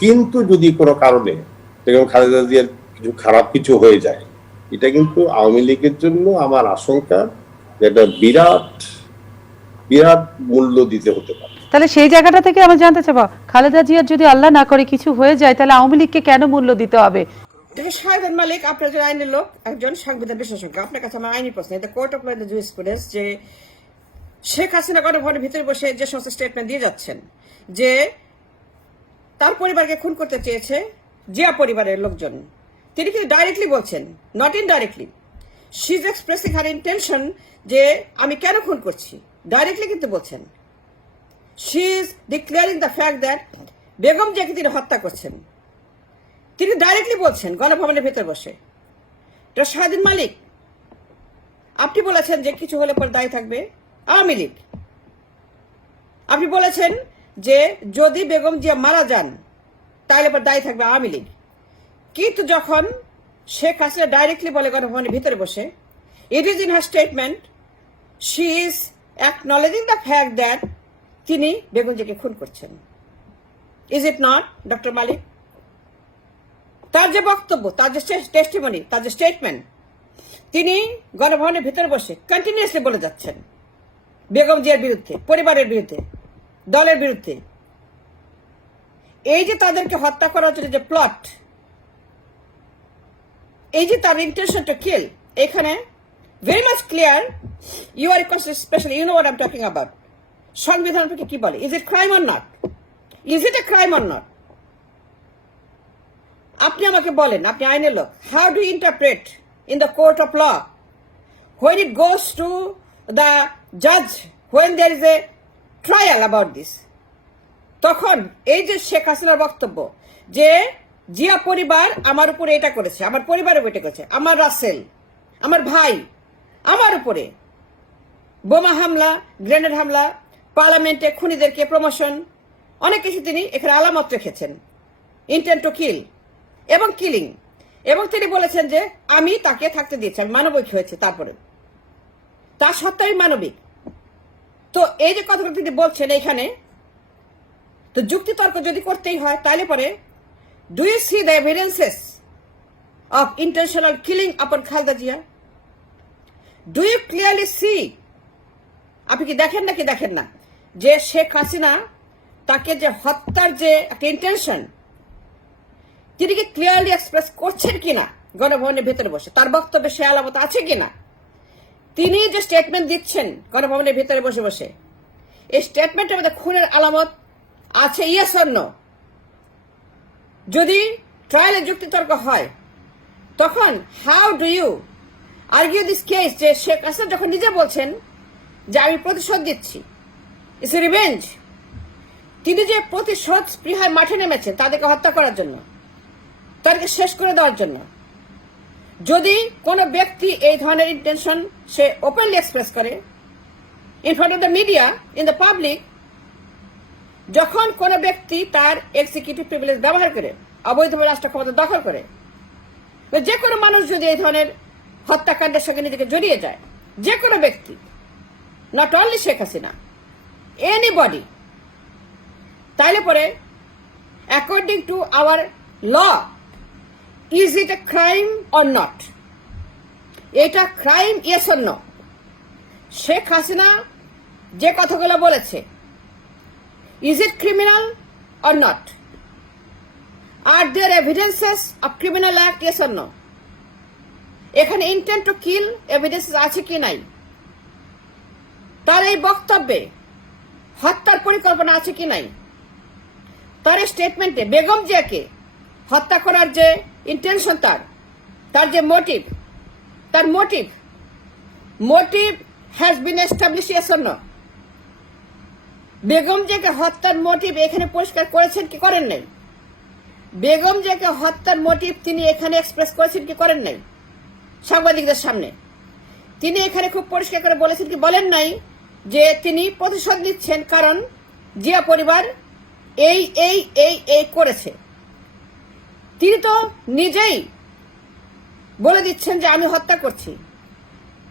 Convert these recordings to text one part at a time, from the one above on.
কিন্তু যদি কোনো কারণে বেগম খালেদা জিয়ার খারাপ কিছু হয়ে যায়, এটা কিন্তু আওয়ামী লীগের জন্য আমার আশঙ্কা একটা বিরাট বিরাট মূল্য দিতে হতে পারে। তাহলে সেই জায়গাটা থেকে আমি জানতে চাবো, খালেদা জিয়ার যদি আল্লাহ না করে কিছু হয়ে যায়, তাহলে আওয়ামী লীগকে কেন মূল্য দিতে হবে? শাহেদ মালিক, আপনার যে আইনের লোক, একজন সংবিধান বিশেষজ্ঞ, আপনার কাছে আমার আইনি প্রশ্ন, the court of law, the jurisprudence, যে শেখ হাসিনা গণভবনের ভিতরে বসে যে সমস্ত স্টেটমেন্ট দিয়ে যাচ্ছেন যে তার পরিবারকে খুন করতে চেয়েছে জিয়া পরিবারের লোকজন, তিনি কিন্তু ডাইরেক্টলি বলছেন, not indirectly, she is expressing her intention যে আমি কেন খুন করছি, ডাইরেক্টলি কিন্তু বলছেন। She is declaring the fact that Begum জিয়াকে তিনি হত্যা করছেন, তিনি ডাইরেক্টলি বলছেন গণভবনের ভেতর বসে। তো শাহদিন মালিক, আপনি বলেছেন যে কিছু হলে পরে দায়ী থাকবে আওয়ামী লীগ। আপনি বলেছেন যে যদি বেগম জিয়া মারা যান তাহলে পর দায়ী থাকবে আওয়ামী লীগ। কিন্তু যখন শেখ হাসিনা ডাইরেক্টলি বলে গণভবনের ভিতরে বসে, it is in her statement, she is acknowledging the fact that তিনি বেগম জিয়াকে খুন করছেন। Is it not, doctor Malik? তার যে বক্তব্য, তার যে টেস্টিমনি, তার যে স্টেটমেন্ট, তিনি গণভবনের ভিতরে বসে কন্টিনিউয়াসলি বলে যাচ্ছেন বেগম জিয়ার বিরুদ্ধে, পরিবারের বিরুদ্ধে, দলের বিরুদ্ধে। এই যে তাদেরকে হত্যা করার জন্য যে প্লট, এই যে তার ইন্টেনশন টু কিল, এখানে very much clear. You are specially, you know what I am talking about. সংবিধান থেকে কি বলে? Is it crime or not? Is it a crime or not? আপনি আমাকে বলেন, আপনি আইনের লোক, how do interpret in the court of law when it goes to the judge, when there is a trial about this? তখন এই যে শেখ হাসিনার বক্তব্য যে জিয়া পরিবার আমার উপরে এটা করেছে, আমার পরিবারের উপরে এটা করেছে, আমার রাসেল, আমার ভাই, আমার উপরে বোমা হামলা, গ্রেনেড হামলা, পার্লামেন্টে খুনিদেরকে প্রমোশন, অনেক কিছু তিনি এখানে আলামত রেখেছেন, ইন্টেন্ট টু কিল এবং কিলিং। এবং তিনি বলেছেন যে আমি তাকে থাকতে দিয়েছি, আমি মানবিক হয়েছে, তারপরে তার সত্ত্বেও মানবিক। তো এই যে কথাগুলো তিনি বলছেন এইখানে, তো যুক্তিতর্ক যদি করতেই হয় তাহলে পরে, do you see the evidences of intentional killing upon Khaleda Zia? Do you clearly see? আপনি কি দেখেন নাকি দেখেন না যে শেখ হাসিনা তাকে যে হত্যার যে একটা ইন্টেনশন, তিনি কি ক্লিয়ারলি এক্সপ্রেস করছেন কিনা গণভবনের ভেতরে বসে? তার বক্তব্যে সে আলামত আছে কিনা? তিনি যে স্টেটমেন্ট দিচ্ছেন গণভবনের ভেতরে বসে বসে, এই স্টেটমেন্টের মধ্যে খুনের আলামত আছে, ইয়েস অর নো? যদি ট্রায়ালে যুক্তিতর্ক হয়, তখন how do you argue this case যে শেখ হাসিনা যখন নিজে বলছেন যে আমি প্রতিশোধ দিচ্ছি, ইটস এ রিভেঞ্জ, তিনি যে প্রতিশোধ স্পৃহায় মাঠে নেমেছেন তাদেরকে হত্যা করার জন্য, তাদেরকে শেষ করে দেওয়ার জন্য। যদি কোনো ব্যক্তি এই ধরনের ইন্টেনশন সে ওপেনলি এক্সপ্রেস করে in front of the media, in the public, যখন কোনো ব্যক্তি তার এক্সিকিউটিভ প্রিভিলেজ ব্যবহার করে অবৈধভাবে রাষ্ট্র ক্ষমতা দখল করে, যে কোনো মানুষ যদি এই ধরনের হত্যাকাণ্ডের সঙ্গে নিজেকে জড়িয়ে যায়, যে কোনো ব্যক্তি, not only Sheikh Hasina, anybody, তাইলে পরে according to our law, is it a crime or not? এটা crime, yes or no? Sheikh Hasina যে কথাগুলো বলেছে, is it criminal or not? আর there evidences of criminal act, yes or no? এখানে ইন্টেন্ট টু কিল এভিডেন্সেস আছে কি নাই? তার এই বক্তব্যে হত্যার পরিকল্পনা আছে কি নাই? তার স্টেটমেন্টে বেগম জিয়াকে হত্যা করার যে ইন্টেনশন, তার যে মোটিভ, তার motive has been establish, yes or no? Begum জিয়াকে হত্যার মোটিভ এখানে পরিষ্কার করেছেন কি করেন নাই? বেগম জিয়াকে হত্যার মোটিভ তিনি এখানে এক্সপ্রেস করেছেন কি করেন নাই সাংবাদিকদের সামনে? তিনি এখানে খুব পরিষ্কার করে বলেছেন কি বলেন নাই যে তিনি প্রতিশোধ নিচ্ছেন কারণ জিয়া পরিবার এই এই এই এই করেছে? তিনি তো নিজেই বলে দিচ্ছেন যে আমি হত্যা করছি,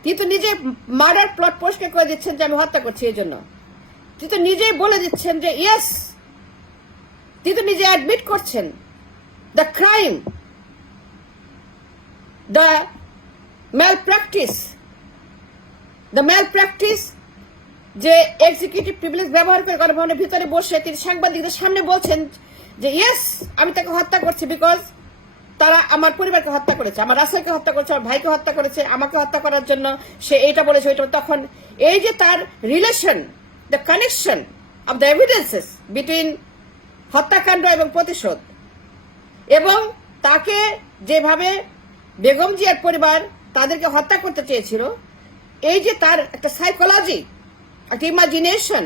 তিনি তো নিজে মার্ডার প্লট পরিষ্কার করে দিচ্ছেন যে আমি হত্যা করছি। এই জন্য তিনি তো নিজেই বলে দিচ্ছেন যে ইয়েস, তিনি তো নিজে অ্যাডমিট করছেন দ্য ক্রাইম, দ্য ম্যালপ্র্যাকটিস যে এক্সিকিউটিভ প্রিভিলেজ ব্যবহার করে গণভবনের ভিতরে বসে তিনি সাংবাদিকদের সামনে বলছেন যে ইয়েস আমি তাকে হত্যা করছি বিকজ তারা আমার পরিবারকে হত্যা করেছে, আমার রাসেলকে হত্যা করেছে, আমার ভাইকে হত্যা করেছে, আমাকে হত্যা করার জন্য সে এইটা বলেছে ওইটা। তখন এই যে তার relation, the connection off the evidences between হত্যাকাণ্ড এবং প্রতিশোধ, এবং তাকে যেভাবে বেগম জিয়ার পরিবার তাদেরকে হত্যা করতে চেয়েছিল, এই যে তার একটা সাইকোলজি, একটা ইমাজিনেশন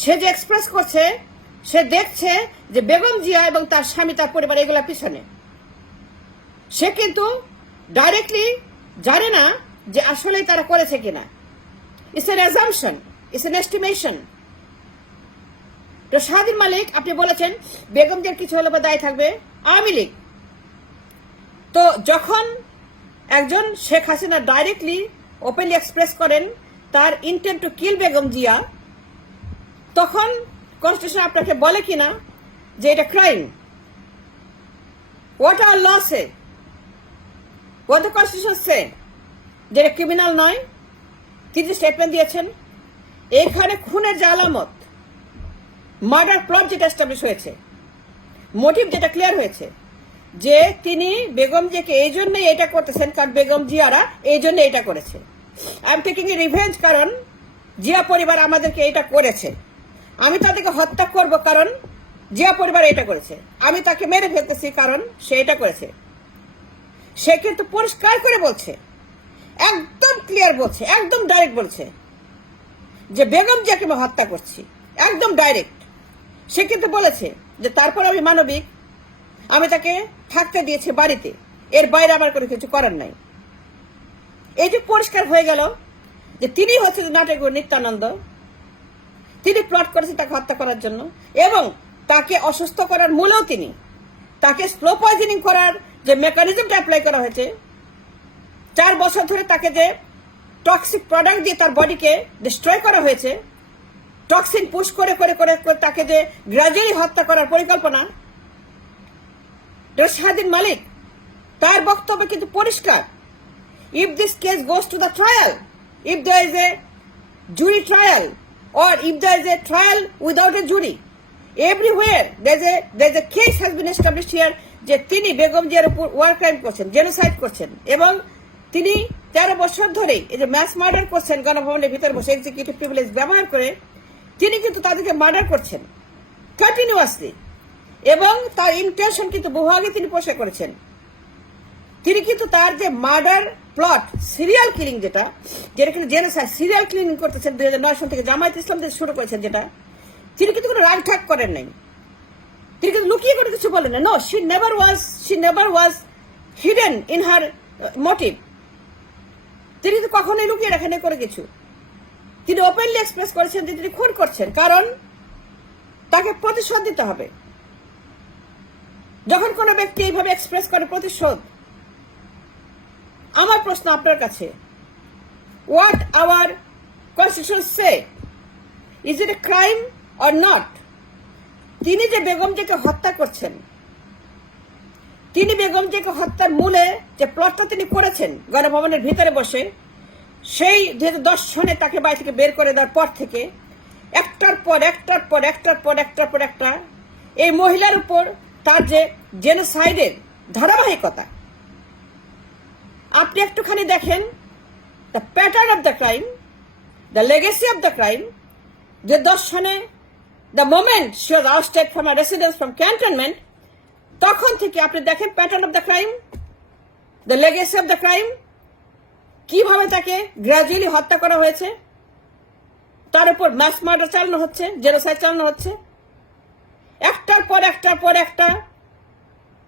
সে যে এক্সপ্রেস করছে, সে দেখছে যে বেগম জিয়া এবং তার স্বামী তার পরিবার এগুলোর পিছনে। সে কিন্তু ডাইরেক্টলি জানে না যে আসলে তারা করেছে কিনা। It's an assumption, it's an estimation. তো শাহদিন মালিক আপনি বলেছেন বেগম জিয়ার কিছু হলে বা দায়ী থাকবে আওয়ামী লীগ। তো যখন একজন Sheikh Hasina directly openly express করেন তার intent to kill Begum Zia, তখন কনস্টিটিউশন আপনাকে বলে কিনা যে এটা crime? What our law say? What the constitution say? যে এটা ক্রিমিনাল নয়। তিনি স্টেটমেন্ট দিয়েছেন এখানে খুনের যে আলামত, মার্ডার প্লট যেটা এস্টাবলিশ হয়েছে, মোটিভ যেটা ক্লিয়ার হয়েছে যে তিনি বেগম জিয়াকে এই জন্যই এটা করতেছেন কারণ বেগম জিয়ারা এই জন্য এটা করেছে। I am taking a revenge কারণ জিয়া পরিবার আমাদেরকে এটা করেছে, আমি তাদেরকে হত্যা করব কারণ জিয়া পরিবার এটা করেছে, আমি তাকে মেরে ফেলতেছি কারণ সে এটা করেছে। সে কিন্তু পরিষ্কার করে বলছে, একদম ক্লিয়ার বলছে, একদম ডাইরেক্ট বলছে যে বেগম জিয়াকে আমি হত্যা করছি, একদম ডাইরেক্ট। সে কিন্তু বলেছে যে তারপর আমি মানবিক, আমি তাকে থাকতে দিয়েছি বাড়িতে, এর বাইরে আমার কোনো কিছু করার নাই। এই যে পরিষ্কার হয়ে গেল যে তিনি হচ্ছে নাটকের নিত্যানন্দ, তিনি প্লট করেছেন তাকে হত্যা করার জন্য, এবং তাকে অসুস্থ করার মূলেও তিনি, তাকে স্লো পয়জনিং করার যে মেকানিজমটা অ্যাপ্লাই করা হয়েছে, 4 বছর ধরে তাকে যে টক্সিক প্রোডাক্ট দিয়ে তার বডিকে ডিস্ট্রয় করা হয়েছে, টক্সিন পুশ করে করে করে তাকে যে গ্র্যাজুয়ালি হত্যা করার পরিকল্পনা, শাহদিন মালিক তার বক্তব্য কিন্তু পরিষ্কার। If this case goes to the trial, if there is a jury trial, or if there is a trial without a jury, everywhere there's a case has been established here যে তিনি বেগম জিয়ার উপর ওয়ার ক্রাইম করছেন, genocide করছেন, এবং তিনি 13 বছর ধরে এই যে ম্যাস মার্ডার করছেন গণভবনের ভিতরে বসে এক্সিকিউটিভ প্রিভিলেজ ব্যবহার করে। তিনি কিন্তু তাদেরকে মার্ডার করছেন কন্টিনিউয়াসলি, এবং তার ইন্টেনশন কিন্তু বহু আগে তিনি পোষণ করেছেন। তিনি কিন্তু তার যে মার্ডার প্লট, সিরিয়াল কিলিং, যেটা কিন্তু জেনোসাইড সিরিয়াল কিলিং করতেছেন 2009 সাল থেকে জামায়াত ইসলাম থেকে শুরু করেছেন, যেটা তিনি কিন্তু কোনো রাগঢাক করেন নাই, তিনি কিন্তু লুকিয়ে করে কিছু বলেন না। No, she never was hidden in her motive. তিনি তো কখনোই লুকিয়ে রাখেন করে কিছু। তিনি ওপেনলি এক্সপ্রেস করেছেন যে তিনি খুন করছেন কারণ তাকে প্রতিশোধ দিতে হবে। যখন কোনো ব্যক্তি এইভাবে এক্সপ্রেস করে প্রতিশোধ, আমার প্রশ্ন আপনার কাছে, what hour constitution say, is it a crime or not? তিনি যে বেগম জিয়াকে হত্যা করছেন, তিনি বেগম জিয়াকে হত্যার মূলে যে প্লটটা তিনি করেছেন গণভবনের ভিতরে বসে, সেই 2010 সনে তাকে বাড়ি থেকে বের করে দেওয়ার পর থেকে একটার পর একটা এই মহিলার উপর তার যে জেনোসাইডের ধারাবাহিকতা, আপনি একটুখানি দেখেন the pattern of the crime, the legacy of the crime. যে 10 সনে the moment she was ousted from her residence from cantonment, তখন থেকে আপনি দেখেন pattern of the crime, the legacy of the crime, কিভাবে তাকে গ্র্যাজুয়ালি হত্যা করা হয়েছে, তার উপর ম্যাস মার্ডার চালানো হচ্ছে, জেনোসাইড চালানো হচ্ছে, একটার পর একটা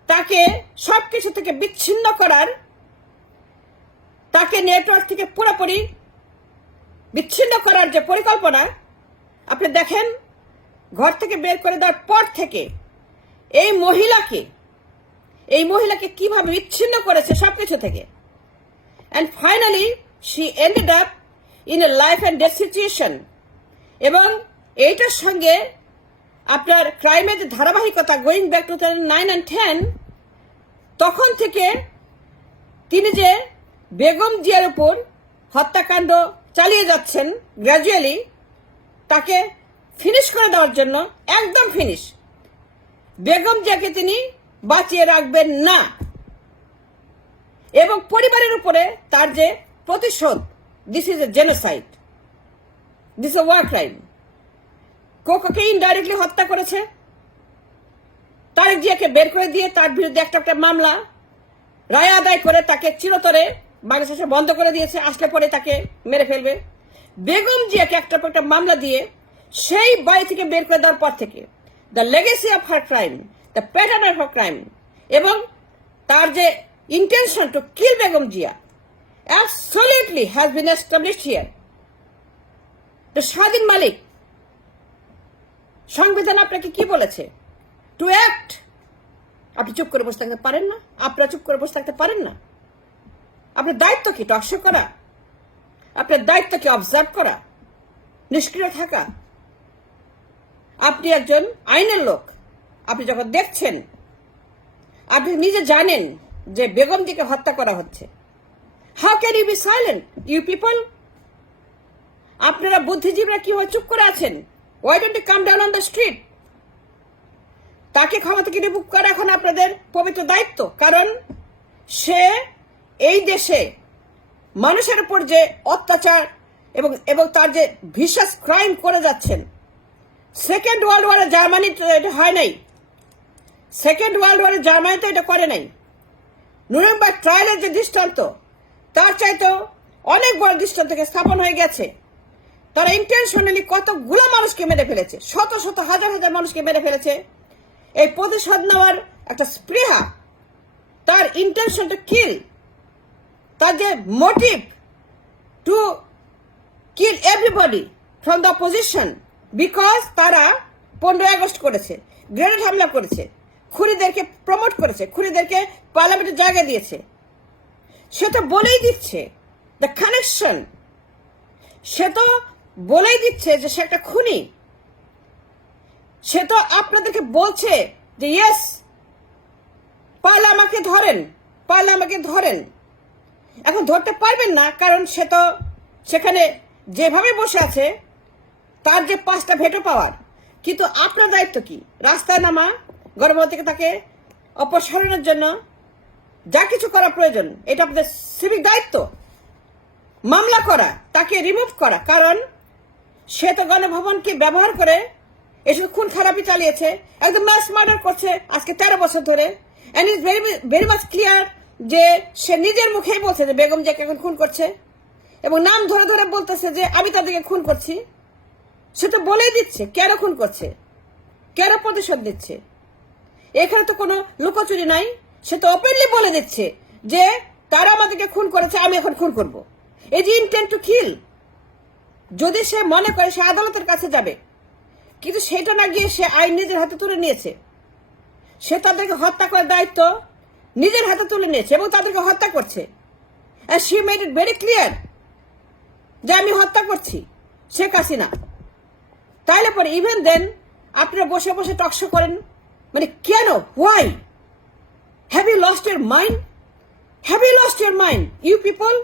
তাকে সবকিছু থেকে বিচ্ছিন্ন করার, তাকে নেটওয়ার্ক থেকে পুরোপুরি বিচ্ছিন্ন করার যে পরিকল্পনা, আপনি দেখেন ঘর থেকে বের করে দেওয়ার পর থেকে এই মহিলাকে কিভাবে বিচ্ছিন্ন করেছে সবকিছু থেকে। And finally, she ended up in a life and death situation. এবং এইটার সঙ্গে আপনার ক্রাইমের যে ধারাবাহিকতা গোয়িং ব্যাক টু 2009 and 10, তখন থেকে তিনি যে বেগম জিয়ার উপর হত্যাকাণ্ড চালিয়ে যাচ্ছেন গ্র্যাজুয়ালি, তাকে ফিনিশ করে দেওয়ার জন্য, একদম ফিনিশ, বেগম জিয়াকে তিনি বাঁচিয়ে রাখবেন না। এবং পরিবারের উপরে তার যে প্রতিশোধ, this is a genocide, this a war crime. কোকোকে ইনডাইরেক্টলি হত্যা করেছে, তারেক জিয়াকে বের করে দিয়ে তার বিরুদ্ধে একটা মামলা রায় আদায় করে তাকে চিরতরে বাংলাদেশে বন্ধ করে দিয়েছে, আসলে পরে তাকে মেরে ফেলবে। বেগম জিয়াকে একটা মামলা দিয়ে সেই বাড়ি থেকে বের করে দেওয়ার পর থেকে the legacy of her crime, the pattern of her crime, এবং তার যে intention to kill Begum Zia absolutely has been established here. তো স্বাধীন মালিক, সংবিধান আপনাকে কি বলেছে? To act. আপনি চুপ করে বসে থাকতে পারেন না? আপনারা চুপ করে বসে থাকতে পারেন না? আপনার দায়িত্ব কি টকশো করা? আপনার দায়িত্ব কি অবজার্ভ করা, নিষ্ক্রিয় থাকা? আপনি একজন আইনের লোক, আপনি যখন দেখছেন, আপনি নিজে জানেন যে বেগম জিকে হত্যা করা হচ্ছে, how can you be silent you people? আপনারা বুদ্ধিজীবীরা কি হয় চুপ করে আছেন? Why don't you come down on the street? তাকে ক্ষমতা থেকে রিমুভ করা এখন আপনাদের পবিত্র দায়িত্ব, কারণ সে এই দেশে মানুষের উপর যে অত্যাচার এবং তার যে ভিশাস ক্রাইম করে যাচ্ছেন। সেকেন্ড ওয়ার্ল্ড ওয়ারে জার্মানিতে এটা হয় নাই, সেকেন্ড ওয়ার্ল্ড ওয়ারে জার্মানিতে এটা করে নাই। নুরেমবার্গ ট্রায়ালের যে দৃষ্টান্ত, তার চাইতেও অনেক বড় দৃষ্টান্তকে স্থাপন হয়ে গেছে। তারা ইন্টেনশনালি কতগুলো মানুষকে মেরে ফেলেছে, শত শত হাজার হাজার মানুষকে মেরে ফেলেছে। এই প্রতিশোধ নেওয়ার একটা স্পৃহা, তার ইন্টেনশন টু কিল, তার যে motive to kill everybody from the opposition, because তারা 15 আগস্ট করেছে, গ্রেনেড হামলা করেছে, খুনিদেরকে প্রমোট করেছে, খুনিদেরকে পার্লামেন্টের জায়গা দিয়েছে। সে তো বলেই দিচ্ছে দ্য কানেকশন, সে তো বলেই দিচ্ছে যে সে একটা খুনি। সে তো আপনাদেরকে বলছে যে ইয়েস, পারলে আমাকে ধরেন, পারলে আমাকে ধরেন। এখন ধরতে পারবেন না, কারণ সে তো সেখানে যেভাবে বসে আছে, তার যে 5টা ভেটো পাওয়ার। কিন্তু আপনার দায়িত্ব কি? রাস্তায় নামা, গণভবন থেকে তাকে অপসারণের জন্য যা কিছু করা প্রয়োজন, এটা আপনাদের সিভিক দায়িত্ব। মামলা করা, তাকে রিমুভ করা, কারণ সে তো গণভবনকে ব্যবহার করে এসব খুন খারাপি চালিয়েছে, একদম মাস মার্ডার করছে আজকে 13 বছর ধরে। And is very much clear যে সে নিজের মুখেই বলছে যে বেগম জিয়াকে এখন খুন করছে, এবং নাম ধরে ধরে বলতেছে যে আমি তাদেরকে খুন করছি। সে তো বলেই দিচ্ছে কেন খুন করছে, কেন প্রতিশোধ দিচ্ছে। এখানে তো কোনো লুকোচুরি নাই, সে তো ওপেনলি বলে দিচ্ছে যে তারা আমাদেরকে খুন করেছে, আমি এখন খুন করব। এই যে ইন্টেন্ট টু কিল, যদি সে মনে করে সে আদালতের কাছে যাবে, কিন্তু সেটা না গিয়ে সে আইন নিজের হাতে তুলে নিয়েছে। সে তাদেরকে হত্যা করার দায়িত্ব নিজের হাতে তুলে নিয়েছে এবং তাদেরকে হত্যা করছে। আর she made it very clear যে আমি হত্যা করছি শেখ হাসিনা। তাইলে পরে ইভেন দেন আপনারা বসে বসে টকশো করেন, মানে কেন? Why? Have you lost your mind? Have you lost your mind you people?